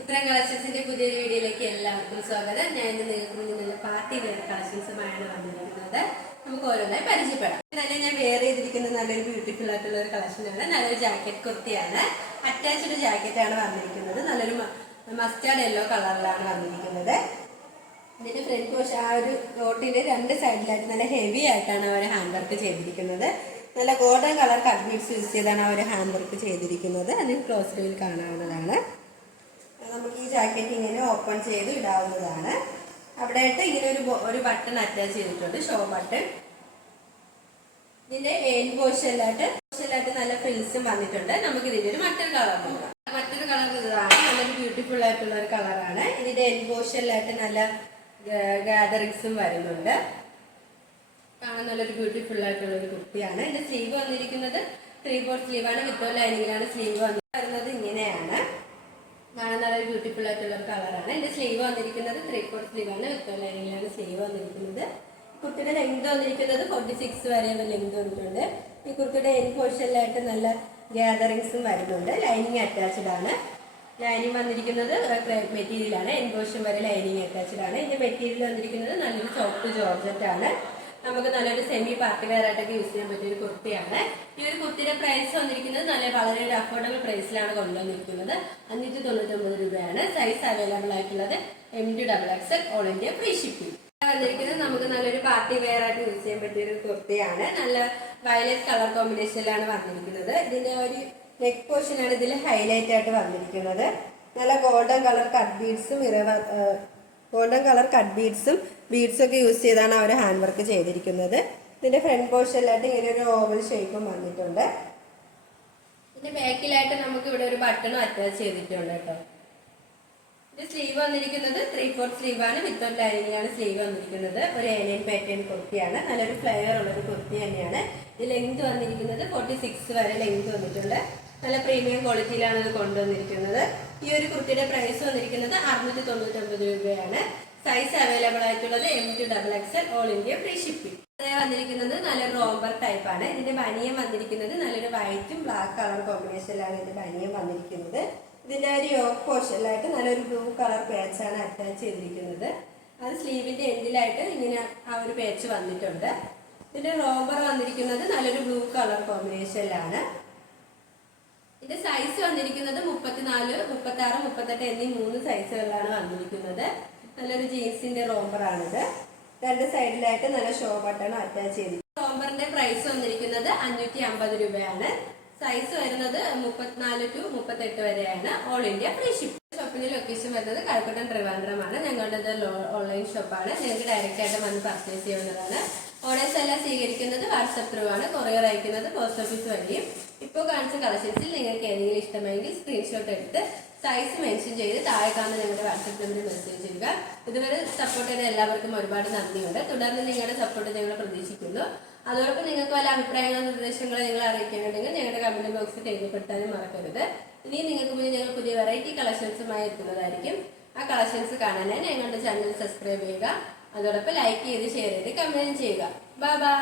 ഉത്തരം കളക്ഷൻസിന്റെ പുതിയൊരു വീഡിയോയിലേക്ക് എല്ലാവർക്കും സ്വാഗതം. ഞാൻ ഇന്ന് നിങ്ങൾക്ക് മുന്നിൽ നല്ല പാർട്ടി വെയർ കളക്ഷൻസുമായാണ് വന്നിരിക്കുന്നത്. നമുക്ക് ഓരോന്നായി പരിചയപ്പെടാം. തന്നെ ഞാൻ വെയർ ചെയ്തിരിക്കുന്നത് നല്ലൊരു ബ്യൂട്ടിഫുൾ ആയിട്ടുള്ള ഒരു കളക്ഷനാണ്. നല്ലൊരു ജാക്കറ്റ് കുർത്തിയാണ്. അറ്റാച്ച്ഡ് ജാക്കറ്റ് ആണ് വന്നിരിക്കുന്നത്. നല്ലൊരു മസ്റ്റാർഡ് യെല്ലോ കളറിലാണ് വന്നിരിക്കുന്നത്. ഇതിന്റെ ഫ്രണ്ട് പോർഷൻ ആ ഒരു നോട്ടിന്റെ രണ്ട് സൈഡിലായിട്ട് നല്ല ഹെവി ആയിട്ടാണ് അവർ ഹാൻഡ് വർക്ക് ചെയ്തിരിക്കുന്നത്. നല്ല golden colour cut beads use ചെയ്താണ് അവർ ഹാൻഡ് വർക്ക് ചെയ്തിരിക്കുന്നത്. അതിന് ക്ലോസ് റിവ്യൂവിൽ കാണാവുന്നതാണ്. നമുക്ക് ഈ ജാക്കറ്റ് ഇങ്ങനെ ഓപ്പൺ ചെയ്ത് ഇടാവുന്നതാണ്. അവിടെ ആയിട്ട് ഇങ്ങനെ ഒരു ബട്ടൺ അറ്റാച്ച് ചെയ്തിട്ടുണ്ട്, ഷോ ബട്ടൺ. ഇതിന്റെ എൻഡ് പോർഷനിലായിട്ട് നല്ല ഫ്രിൽസും വന്നിട്ടുണ്ട്. നമുക്ക് ഇതിന്റെ മറ്റൊരു കളർ നോക്കാം. മറ്റൊരു കളർ ഇതാണ്. നല്ലൊരു ബ്യൂട്ടിഫുൾ ആയിട്ടുള്ള ഒരു കളറാണ്. ഇതിന്റെ എൻഡ് പോർഷനിലായിട്ട് നല്ല ഗാദറിങ്സും വരുന്നുണ്ട്. കാണാൻ നല്ലൊരു ബ്യൂട്ടിഫുൾ ആയിട്ടുള്ള ഒരു കുർത്തിയാണ്. ഇതിന്റെ സ്ലീവ് വന്നിരിക്കുന്നത് 3/4 സ്ലീവാണ്. വിത്തൗട്ട് ലൈനിങ്ങിലാണ് സ്ലീവ് വരുന്നത്. ഇങ്ങനെയാണ് കാണാൻ നല്ലൊരു ബ്യൂട്ടിഫുൾ ആയിട്ടുള്ള ഒരു കളറാണ്. ഇതിന്റെ സ്ലീവ് വന്നിരിക്കുന്നത് 3/4 സ്ലീവാണ്. വിത്തൗട്ട് ലൈനിങ്ങിലാണ് സ്ലീവ് വന്നിരിക്കുന്നത്. കുർത്തിയുടെ ലെങ്ത് വന്നിരിക്കുന്നത് 46 വരെയുള്ള ലെങ്ത് വന്നിട്ടുണ്ട്. ഈ കുർത്തിയുടെ എൻഡ് പോർഷനിലായിട്ട് നല്ല ഗ്യാദറിങ്സും വരുന്നുണ്ട്. ലൈനിങ് അറ്റാച്ച്ഡ് ആണ്. ലൈനിങ് വന്നിരിക്കുന്നത് മെറ്റീരിയലാണ്. എൻഡ് പോർഷൻ വരെ ലൈനിങ് അറ്റാച്ച്ഡ് ആണ്. ഇതിന്റെ മെറ്റീരിയൽ വന്നിരിക്കുന്നത് നല്ലൊരു സോഫ്റ്റ് ജോർജറ്റ് ആണ്. നമുക്ക് നല്ലൊരു സെമി പാർട്ടി വെയർ ആയിട്ടൊക്കെ യൂസ് ചെയ്യാൻ പറ്റിയ ഒരു കുർത്തിയാണ്. ഈ ഒരു കുർത്തിയുടെ പ്രൈസ് വന്നിരിക്കുന്നത് വളരെ ഒരു അഫോർഡബിൾ പ്രൈസിലാണ് കൊണ്ടുവന്നിരിക്കുന്നത്. 599 രൂപയാണ്. സൈസ് അവൈലബിൾ ആയിട്ടുള്ളത് MD XXL all India free shipping. വന്നിരിക്കുന്നത് നമുക്ക് നല്ലൊരു പാർട്ടി വെയർ ആയിട്ട് യൂസ് ചെയ്യാൻ പറ്റിയ ഒരു കുർത്തിയാണ്. നല്ല വയലറ്റ് കളർ കോമ്പിനേഷനിലാണ് വന്നിരിക്കുന്നത്. ഇതിന്റെ ഒരു നെക്ക് പോർഷനാണ് ഇതിൽ ഹൈലൈറ്റ് ആയിട്ട് വന്നിരിക്കുന്നത്. നല്ല ഗോൾഡൻ കളർ കട്ട് ബീഡ്സും ബീഡ്സും ഒക്കെ യൂസ് ചെയ്താണ് അവർ ഹാൻഡ് വർക്ക് ചെയ്തിരിക്കുന്നത്. ഇതിന്റെ ഫ്രണ്ട് പോർഷനിലായിട്ട് ഇങ്ങനെ ഒരു ഓവൽ ഷേപ്പും വന്നിട്ടുണ്ട്. ഇതിന്റെ ബാക്കിലായിട്ട് നമുക്ക് ഇവിടെ ഒരു ബട്ടണും അറ്റാച്ച് ചെയ്തിട്ടുണ്ട് കേട്ടോ. ഇത് സ്ലീവ് വന്നിരിക്കുന്നത് 3/4 സ്ലീവാണ്. വിത്തൗട്ട് ലൈനിങ്ങിലാണ് സ്ലീവ് വന്നിരിക്കുന്നത്. ഒരു ഏലിയൻ പാറ്റേൺ കുർത്തിയാണ്. നല്ലൊരു ഫ്ലെയർ ഉള്ളൊരു കുർത്തി തന്നെയാണ്. ഇത് ലെങ്ത് വന്നിരിക്കുന്നത് 46 വരെ ലെങ്ത് വന്നിട്ടുണ്ട്. നല്ല പ്രീമിയം ക്വാളിറ്റിയിലാണ് ഇത് കൊണ്ടുവന്നിരിക്കുന്നത്. ഈ ഒരു കുർത്തിയുടെ പ്രൈസ് വന്നിരിക്കുന്നത് 699 രൂപയാണ്. സൈസ് അവൈലബിൾ ആയിട്ടുള്ളത് MD XXL all India free shipping. വന്നിരിക്കുന്നത് നല്ലൊരു റോംബർ ടൈപ്പ് ആണ്. ഇതിന്റെ ബനിയൻ വന്നിരിക്കുന്നത് നല്ലൊരു വൈറ്റും ബ്ലാക്ക് കളർ കോമ്പിനേഷനിലാണ് ഇതിന്റെ ബനിയൻ വന്നിരിക്കുന്നത്. ഇതിന്റെ ഒരു യോക്ക് പോർഷനിലായിട്ട് നല്ലൊരു ബ്ലൂ കളർ പാച്ചാണ് അറ്റാച്ച് ചെയ്തിരിക്കുന്നത്. അത് സ്ലീവിന്റെ എൻഡിലായിട്ട് ഇങ്ങനെ ആ ഒരു പാച്ച് വന്നിട്ടുണ്ട്. ഇതിന്റെ റോംബർ വന്നിരിക്കുന്നത് നല്ലൊരു ബ്ലൂ കളർ കോമ്പിനേഷനിലാണ്. ഇതിന്റെ സൈസ് വന്നിരിക്കുന്നത് 34, 36, 38 എന്നീ 3 സൈസുകളിലാണ് വന്നിരിക്കുന്നത്. നല്ലൊരു ജീൻസിന്റെ റോംബർ ആണിത്. രണ്ട് സൈഡിലായിട്ട് നല്ല ഷോ ബട്ടൺ അറ്റാച്ച് ചെയ്തിരിക്കുന്നത്. റോംബറിന്റെ പ്രൈസ് വന്നിരിക്കുന്നത് 550 രൂപയാണ്. സൈസ് വരുന്നത് 34 to 38 വരെയാണ്. All India free shipping. ഷോപ്പിന്റെ ലൊക്കേഷൻ വരുന്നത് കഴക്കൂട്ടം ട്രിവാൻഡ്രമാണ്. ഞങ്ങളുടെ ഓൺലൈൻ ഷോപ്പാണ്. നിങ്ങൾക്ക് ഡയറക്റ്റ് ആയിട്ട് വന്ന് പർച്ചേസ് ചെയ്യാവുന്നതാണ്. ഓർഡേഴ്സ് എല്ലാം സ്വീകരിക്കുന്നത് വാട്സ്ആപ്പ് ത്രൂ ആണ്. കൊറിയർ അയക്കുന്നത് പോസ്റ്റ് ഓഫീസ് വഴിയും. ഇപ്പോൾ കാണിച്ച കളക്ഷൻസിൽ നിങ്ങൾക്ക് ഏതെങ്കിലും ഇഷ്ടമെങ്കിൽ സ്ക്രീൻഷോട്ട് എടുത്ത് സൈസ് മെൻഷൻ ചെയ്ത് താഴെ കാണുന്ന ഞങ്ങളുടെ വാട്സ്ആപ്പ് നമ്പറിൽ മെസ്സേജ് ചെയ്യുക. ഇതുവരെ സപ്പോർട്ട് ചെയ്ത എല്ലാവർക്കും ഒരുപാട് നന്ദിയുണ്ട്. തുടർന്ന് നിങ്ങളുടെ സപ്പോർട്ട് ഞങ്ങൾ പ്രതീക്ഷിക്കുന്നു. അതോടൊപ്പം നിങ്ങൾക്ക് വല്ല അഭിപ്രായങ്ങളും നിർദ്ദേശങ്ങളോ നിങ്ങൾ അറിയിക്കാനുണ്ടെങ്കിൽ ഞങ്ങളുടെ കമന്റ് ബോക്സിൽ രേഖപ്പെടുത്താനും മറക്കരുത്. ഇനി നിങ്ങൾക്ക് മുന്നിൽ ഞങ്ങൾ പുതിയ വെറൈറ്റി കളക്ഷൻസുമായി എത്തുന്നതായിരിക്കും. ആ കളക്ഷൻസ് കാണാനായി ഞങ്ങളുടെ ചാനൽ സബ്സ്ക്രൈബ് ചെയ്യുക. അതോടൊപ്പം ലൈക്ക് ചെയ്ത് ഷെയർ ചെയ്ത് കമന്റ് ചെയ്യുക. Bye bye.